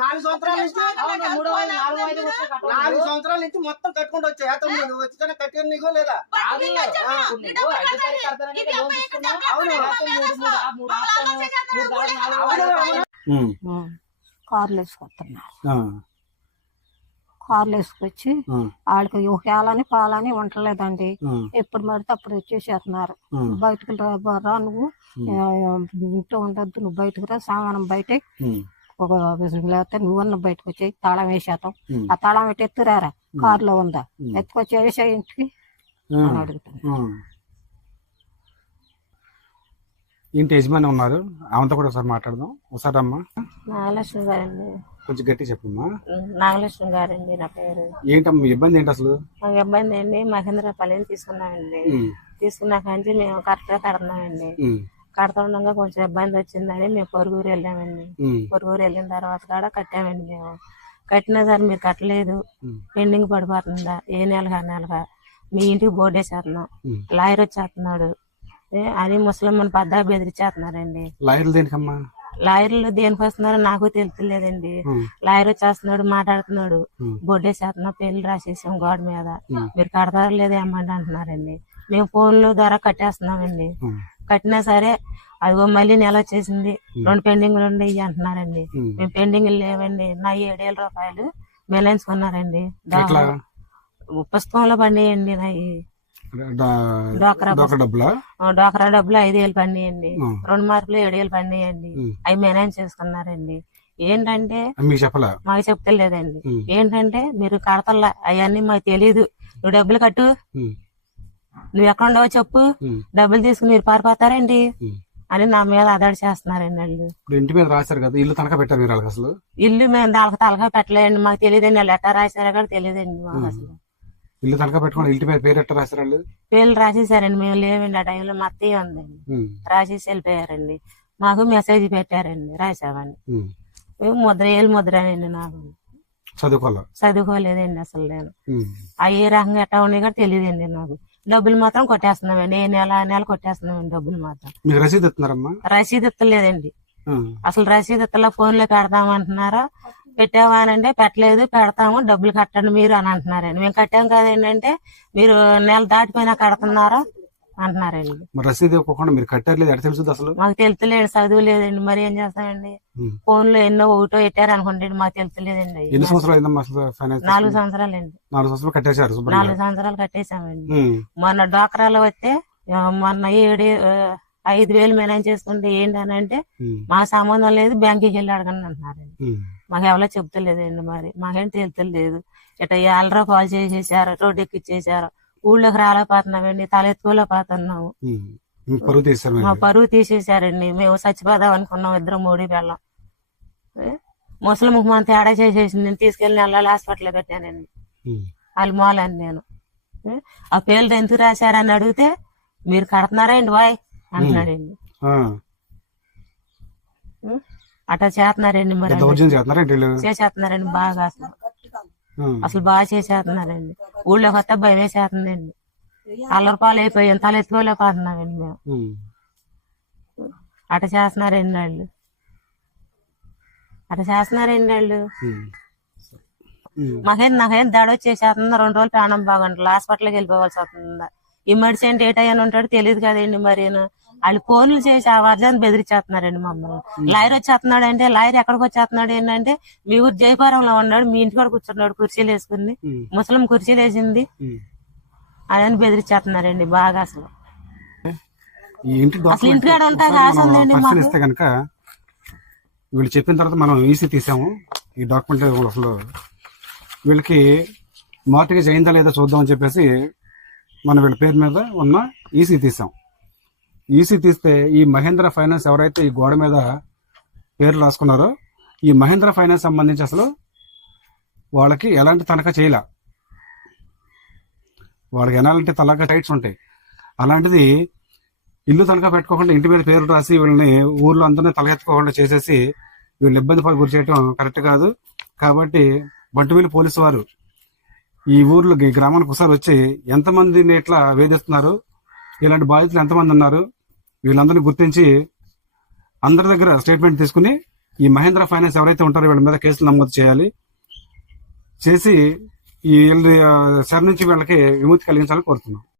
నాలుగు సంవత్సరాల నాలుగో సంవత్సరాల నుంచి మొత్తం కట్టుకుంటూ వచ్చాయి? వచ్చిన కట్టిన నీకో లేదా. కార్లు వేసుకొస్తున్నారు. ఆ, కార్లు వేసుకొచ్చి వాళ్ళకి ఊహేయాలని పాలని ఉండలేదండి. ఎప్పుడు పడితే అప్పుడు వచ్చేసేస్తున్నారు. బయటకు రా నువ్వు. ఇంట్లో ఉండొద్దు నువ్వు బయటకు రా సామానం బయట. ఒక లేకపోతే నువ్వన్న బయటకు వచ్చి తాళం వేసేస్తాం. ఆ తాళం పెట్టి ఎత్తురారా? కారులో ఉందా. ఎత్తుకొచ్చి వేసే ఇంటికి అని అడుగుతాను ఆ. ఇంటి యజమాని ఉన్నారు. ఆమెతో కూడా ఒకసారి మాట్లాడదాం. ఒకసారి అమ్మా నాగలక్ష్మి గారండి. కొంచెం గట్టి చెప్పమ్మా. నాగలక్ష్మి గారండి నా పేరు. ఏంటమ్మా ఇబ్బంది ఏంటి అసలు? మాకు ఇబ్బంది అండి మహేంద్రపల్లిని తీసుకున్నామండి. ఉమ్, తీసుకున్నాక నుంచి మేము కరెక్ట్గా కడుతున్నామండి. కడుతుండగా కొంచెం ఇబ్బంది వచ్చిందని మేము పొరుగురు వెళ్ళామండి. పొరుగురు వెళ్ళిన తర్వాత కూడా కట్టామండి మేము. కట్టినా సరే మీరు కట్టలేదు. పెండింగ్ పడిపోతుందా? ఏ నెలగా నెలగా? మీ ఇంటికి బోర్డు వేసేస్తున్నాం. లాయర్ వచ్చేస్తున్నాడు. ఏ, అని ముసలమ్మని పద్దా బెదిరించేస్తున్నారండి లాయర్లు దేనికమ్మా? లాయర్లు దేనికి వస్తున్నారో నాకు తెలుస్తలేదండి ఉమ్, లాయర్ వచ్చేస్తున్నాడు మాట్లాడుతున్నాడు. బొడ్డేసేస్తున్నాం పేర్లు రాసేసాం గోడ మీద. మీరు కడతారో లేదో ఏమంటే అంటున్నారండి. మేము ఫోన్ల ద్వారా కట్టేస్తున్నామండి. కట్టినా సరే అదిగో మళ్ళీ నెల వచ్చేసింది. రెండు పెండింగ్లు ఉండయి అంటున్నారండి. మేము పెండింగ్లు లేవండి. నా ఏడేళ్ళ రూపాయలు మెలెన్చుకున్నారండి ఎట్లా? పుస్తకంలో పండియండి నాయి. డోక్రా డబ్బులా? ఐదేళ్ళు పండియండి ఉమ్, రెండు మార్కులు ఏడేళ్ళు పండియండి ఉమ్. అవి మేనేజ్ చేసుకున్నారండి. ఏంటంటే మీకు చెప్పలా? మాకు చెప్తలేదండి ఏంటంటే మీరు కడతల్లా అవన్నీ మాకు తెలీదు. నువ్వు డబ్బులు కట్టు. నువ్వు ఎక్కడ ఉండవో చెప్పు. డబ్బులు తీసుకుని మీరు పారిపోతారండి. అని నా మీద అదాడి చేస్తున్నారండి వాళ్ళు. ఇంటి మీద రాశారు కదా ఇల్లు తనఖా పెట్టారు మీరు అసలు? ఇల్లు మేము దానికి తలగా పెట్టలేదండి. మాకు తెలియదండి వాళ్ళు ఎట్టా రాశారో కూడా తెలియదండి మాకు అసలు. ఇల్లు తనఖా పెట్టుకోండి ఇంటి పేరు రాశారు వాళ్ళు పేర్లు రాసేసారండి. మేము లేవండి. ఆ టైంలో మా అత్తయ్య ఉందండి. ఉమ్, రాసేసి వెళ్ళిపోయారండి. మాకు మెసేజ్ పెట్టారండి. మేము ముద్ర ఏళ్ళు ముద్రనండి నాకు చదువుకోవాలి? చదువుకోలేదండి అసలు నేను. ఆ ఏ రకంగా ఎట్టా ఉన్నాయి కూడా తెలియదండి నాకు డబ్బులు మాత్రం కొట్టేస్తున్నామండి. ఏ నెల ఆ నెల కొట్టేస్తున్నామండి డబ్బులు మాత్రం. రసీదు ఇస్తున్నారమ్మా? రసీదు ఇస్తలేదండి అసలు రసీదు ఇత్తలో ఫోన్లో పెడతామంటున్నారా పెట్టావా అని అంటే పెట్టలేదు పెడతాము డబ్బులు కట్టండి మీరు అని అంటున్నారండి. మేము కట్టాం కదండి అంటే మీరు నెల దాటిపోయినా కడుతున్నారా అంటున్నారండి. మరి రసీదు ఇవ్వకుండా మీరు కట్టారు అసలు? మాకు తెలుతలేదు చదువు లేదండి మరి ఏం చేస్తామండి. ఫోన్లో ఎన్నో ఒకటో పెట్టారు అనుకుంటే మాకు తెలుతలేదండి. ఎన్ని సంవత్సరాలు అయిందమ్మా అసలు ఫైనాన్స్ నాలుగు నాలుగు సంవత్సరాలు కట్టేశారు నాలుగు సంవత్సరాలు కట్టేశామండి. మొన్న డోక్రాలో వస్తే మొన్న ఏడు ఐదు వేలు మేనేజ్ చేసుకుంటే ఏంటి అని అంటే మా సంబంధం లేదు బ్యాంకుకి వెళ్ళి అడగండి అంటున్నారండి ఉమ్, మాకు ఎవరో చెప్తలేదండి మరి. మాకేం తెలుతలేదు ఇట్లా ఏళ్ళరా పాలు చేసేసారు రోడ్డు ఎక్కిచ్చేసారు. ఊళ్ళోకి రాలేకపోతున్నామండి తల ఎత్తుకోలేకపోతున్నాము. ఉమ్. మీకు పరువు తీశారు మా. పరువు తీసేసారండి. మేము చచ్చిపోదాం అనుకున్నాం ఇద్దరం మూడి వెళ్ళాం ముసలి ముఖం తేడా చేసేసింది? నేను తీసుకెళ్ళి నెలలు హాస్పిటల్లో పెట్టానండి. వాళ్ళు మూలని నేను? ఆ పేర్లు ఎందుకు రాశారని అడిగితే మీరు కడుతున్నారండి వాయ్ అంటున్నాడండి ఏ? అట్లా చేస్తున్నారండి మరి ఎంత? చేసేస్తున్నారండి బాగా అసలు. అసలు బాగా చేసేస్తున్నారండి. ఊళ్ళోకి వస్తే భయం వేసేస్తుందండి అల్లరి పాలు అయిపోయాం తల ఎత్తుకోలేకపోతున్నామండి మేము. అట్లా చేస్తున్నారండి వాళ్ళు. అట్లా చేస్తున్నారండి వాళ్ళు. మాకేం నాకేం దడ వచ్చేసేస్తుంది. రెండు రోజులు ప్రాణం బాగుంటుంది. హాస్పిటల్కి వెళ్ళిపోవాల్సి వస్తుంది? ఈ మెడిసిన్ డేట్ అయ్యాను ఉంటాడు తెలియదు కదండి మరి వాళ్ళు ఫోన్లు చేసి ఆ వర్జాన్ని బెదిరించేస్తున్నారండి మమ్మల్ని. లాయర్ వచ్చేస్తున్నాడు అంటే లాయర్ ఎక్కడికి వచ్చేస్తున్నాడు ఏంటంటే మీ ఊరు జయపురంలో ఉన్నాడు మీ ఇంటి కూడా కూర్చున్నాడు కుర్చీలు వేసుకుని ఉమ్, ముసలిం కుర్చీలు వేసింది. అదని బెదిరించేస్తున్నారండి బాగా అసలు. అసలు ఇంటికాడ ఉంటే ఆశ ఉందండి కనుక వీళ్ళు చెప్పిన తర్వాత మనం ఈసీ తీసాము. ఈ డాక్యుమెంట్ అసలు వీళ్ళకి మార్టిగేజ్ అయిందా లేదా చూద్దామని చెప్పేసి మనం వీళ్ళ పేరు మీద ఉన్న ఈసీ తీసాం. ఈసీ తీస్తే ఈ మహేంద్ర ఫైనాన్స్ ఎవరైతే ఈ గోడ మీద పేర్లు రాసుకున్నారో ఈ మహేంద్ర ఫైనాన్స్ సంబంధించి అసలు వాళ్ళకి ఎలాంటి తనఖా చేయలే. వాళ్ళకి ఎలాంటి తనఖా టైట్స్ ఉంటాయి. అలాంటిది ఇల్లు తనఖా పెట్టుకోకుండా ఇంటి మీద పేరు రాసి వీళ్ళని ఊర్లో అందరినీ తలకెత్తుకోకుండా చేసేసి వీళ్ళు ఇబ్బంది పడి గురి చేయడం కరెక్ట్ కాదు. కాబట్టి బంటుమిల్లి పోలీసు వారు ఈ ఊర్లో ఈ గ్రామానికి ఒకసారి వచ్చి ఎంతమందిని ఇట్లా వేధిస్తున్నారు? ఇలాంటి బాధితులు ఎంతమంది ఉన్నారు? వీళ్ళందరినీ గుర్తించి అందరి దగ్గర స్టేట్మెంట్ తీసుకుని ఈ మహేంద్ర ఫైనాన్స్ ఎవరైతే ఉంటారో వీళ్ళ మీద కేసులు నమోదు చేయాలి. చేసి ఈ వీళ్ళ, నుంచి వీళ్ళకి విముక్తి కలిగించాలని కోరుతున్నాం.